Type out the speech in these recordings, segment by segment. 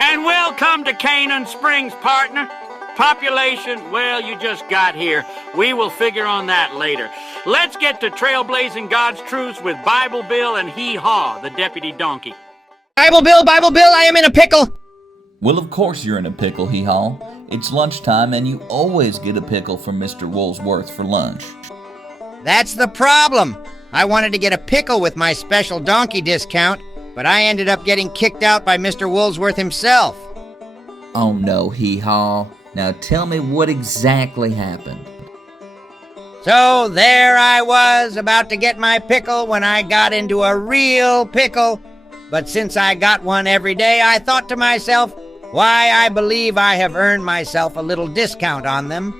And welcome to Canaan Springs, partner. Population, well, you just got here. We will figure on that later. Let's get to trailblazing God's truths with Bible Bill and HeeHaw, the deputy donkey. Bible Bill, I am in a pickle. Well, of course you're in a pickle, HeeHaw. It's lunchtime and you always get a pickle from Mr. Woolsworth for lunch. That's the problem. I wanted to get a pickle with my special donkey discount, but I ended up getting kicked out by Mr. Woolsworth himself. Oh no, HeeHaw. Now tell me what exactly happened. So there I was, about to get my pickle when I got into a real pickle. But since I got one every day, I thought to myself, why, I believe I have earned myself a little discount on them.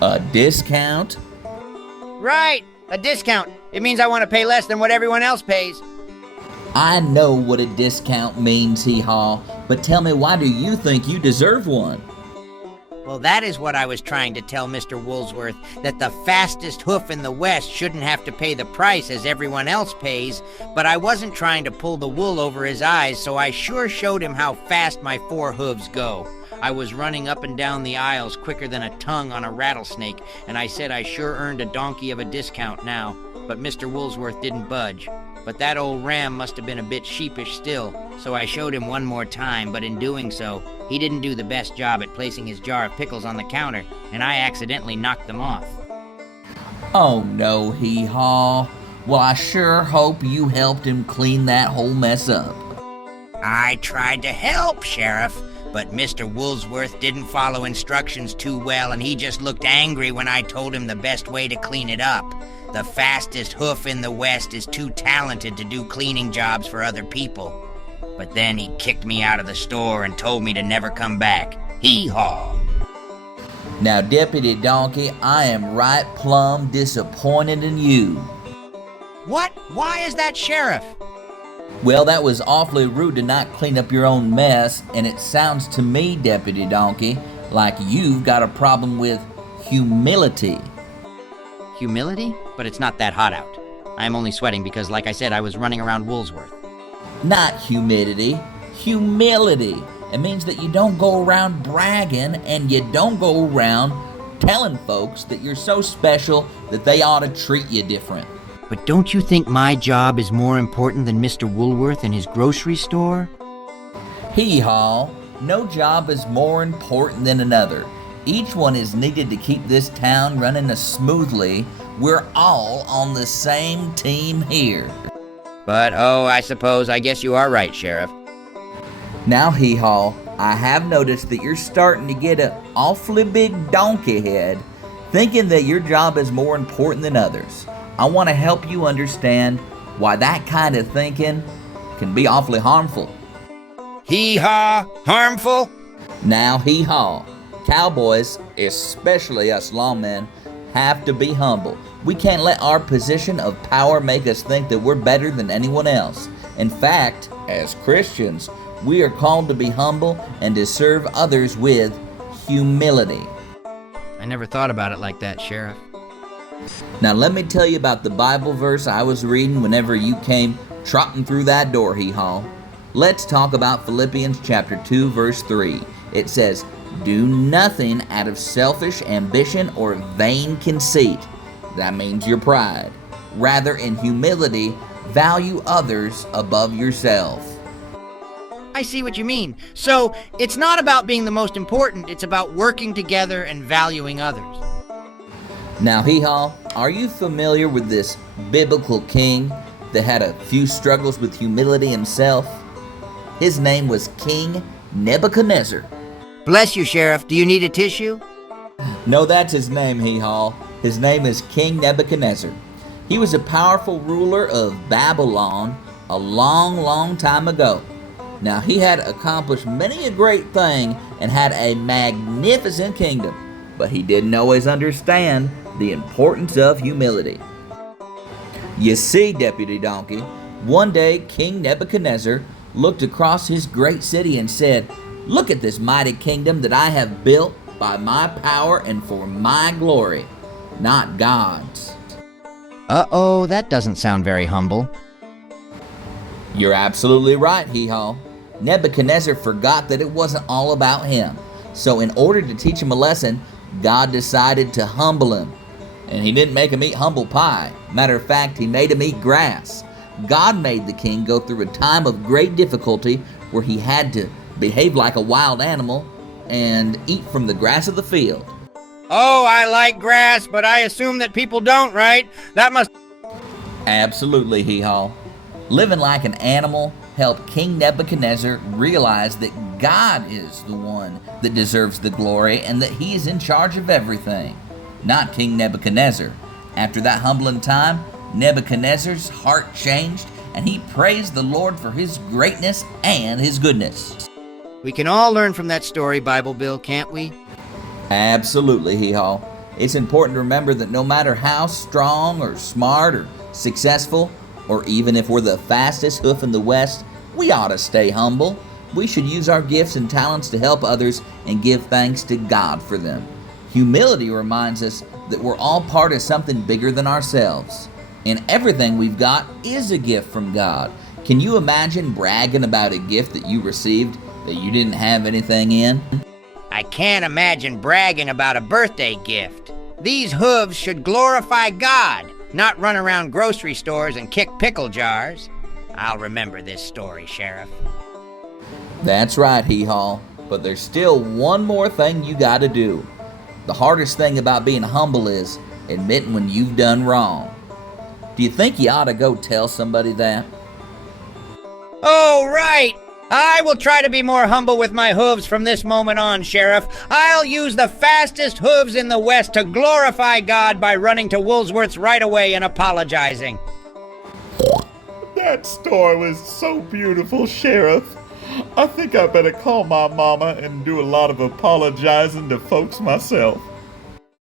A discount? Right, a discount. It means I want to pay less than what everyone else pays. I know what a discount means, HeeHaw, but tell me, why do you think you deserve one? Well, that is what I was trying to tell Mr. Woolsworth, that the fastest hoof in the West shouldn't have to pay the price as everyone else pays, but I wasn't trying to pull the wool over his eyes, so I sure showed him how fast my 4 hooves go. I was running up and down the aisles quicker than a tongue on a rattlesnake, and I said I sure earned a donkey of a discount now, but Mr. Woolsworth didn't budge. But that old ram must have been a bit sheepish still, so I showed him one more time, but in doing so, he didn't do the best job at placing his jar of pickles on the counter, and I accidentally knocked them off. Oh no, HeeHaw. Well, I sure hope you helped him clean that whole mess up. I tried to help, Sheriff, but Mr. Woolsworth didn't follow instructions too well, and he just looked angry when I told him the best way to clean it up. The fastest hoof in the West is too talented to do cleaning jobs for other people. But then he kicked me out of the store and told me to never come back. HeeHaw. Now, Deputy Donkey, I am right plumb disappointed in you. What? Why is that, Sheriff? Well, that was awfully rude to not clean up your own mess, and it sounds to me, Deputy Donkey, like you've got a problem with humility. Humility? But it's not that hot out. I am only sweating because, like I said, I was running around Woolsworth. Not humidity, humility. It means that you don't go around bragging and you don't go around telling folks that you're so special that they ought to treat you different. But don't you think my job is more important than Mr. Woolworth and his grocery store? HeeHaw, no job is more important than another. Each one is needed to keep this town running smoothly. We're all on the same team here. But, I guess you are right, Sheriff. Now, HeeHaw, I have noticed that you're starting to get an awfully big donkey head, thinking that your job is more important than others. I want to help you understand why that kind of thinking can be awfully harmful. HeeHaw, harmful? Now, HeeHaw, cowboys, especially us lawmen, have to be humble. We can't let our position of power make us think that we're better than anyone else. In fact, as Christians, we are called to be humble and to serve others with humility. I never thought about it like that, Sheriff. Now let me tell you about the Bible verse I was reading whenever you came trotting through that door, HeeHaw. Let's talk about Philippians chapter 2, verse 3. It says, "Do nothing out of selfish ambition or vain conceit." That means your pride. Rather, in humility, value others above yourself. I see what you mean. So, it's not about being the most important, it's about working together and valuing others. Now, HeeHaw, are you familiar with this biblical king that had a few struggles with humility himself? His name was King Nebuchadnezzar. Bless you, Sheriff. Do you need a tissue? No, that's his name, HeeHaw. His name is King Nebuchadnezzar. He was a powerful ruler of Babylon a long, long time ago. Now, he had accomplished many a great thing and had a magnificent kingdom, but he didn't always understand the importance of humility. You see, Deputy Donkey, one day King Nebuchadnezzar looked across his great city and said, "Look at this mighty kingdom that I have built by my power and for my glory, not God's." Uh-oh, that doesn't sound very humble. You're absolutely right, HeeHaw. Nebuchadnezzar forgot that it wasn't all about him. So in order to teach him a lesson, God decided to humble him. And he didn't make him eat humble pie. Matter of fact, he made him eat grass. God made the king go through a time of great difficulty where he had to behave like a wild animal and eat from the grass of the field. Oh, I like grass, but I assume that people don't, right? That must... Absolutely, HeeHaw. Living like an animal helped King Nebuchadnezzar realize that God is the one that deserves the glory and that he is in charge of everything, not King Nebuchadnezzar. After that humbling time, Nebuchadnezzar's heart changed and he praised the Lord for his greatness and his goodness. We can all learn from that story, Bible Bill, can't we? Absolutely, HeeHaw. It's important to remember that no matter how strong or smart or successful, or even if we're the fastest hoof in the West, we ought to stay humble. We should use our gifts and talents to help others and give thanks to God for them. Humility reminds us that we're all part of something bigger than ourselves. And everything we've got is a gift from God. Can you imagine bragging about a gift that you received that you didn't have anything in? I can't imagine bragging about a birthday gift. These hooves should glorify God, not run around grocery stores and kick pickle jars. I'll remember this story, Sheriff. That's right, HeeHaw. But there's still one more thing you gotta do. The hardest thing about being humble is admitting when you've done wrong. Do you think you ought to go tell somebody that? Oh, right! I will try to be more humble with my hooves from this moment on, Sheriff. I'll use the fastest hooves in the West to glorify God by running to Woolsworth's right away and apologizing. That story was so beautiful, Sheriff. I think I better call my mama and do a lot of apologizing to folks myself.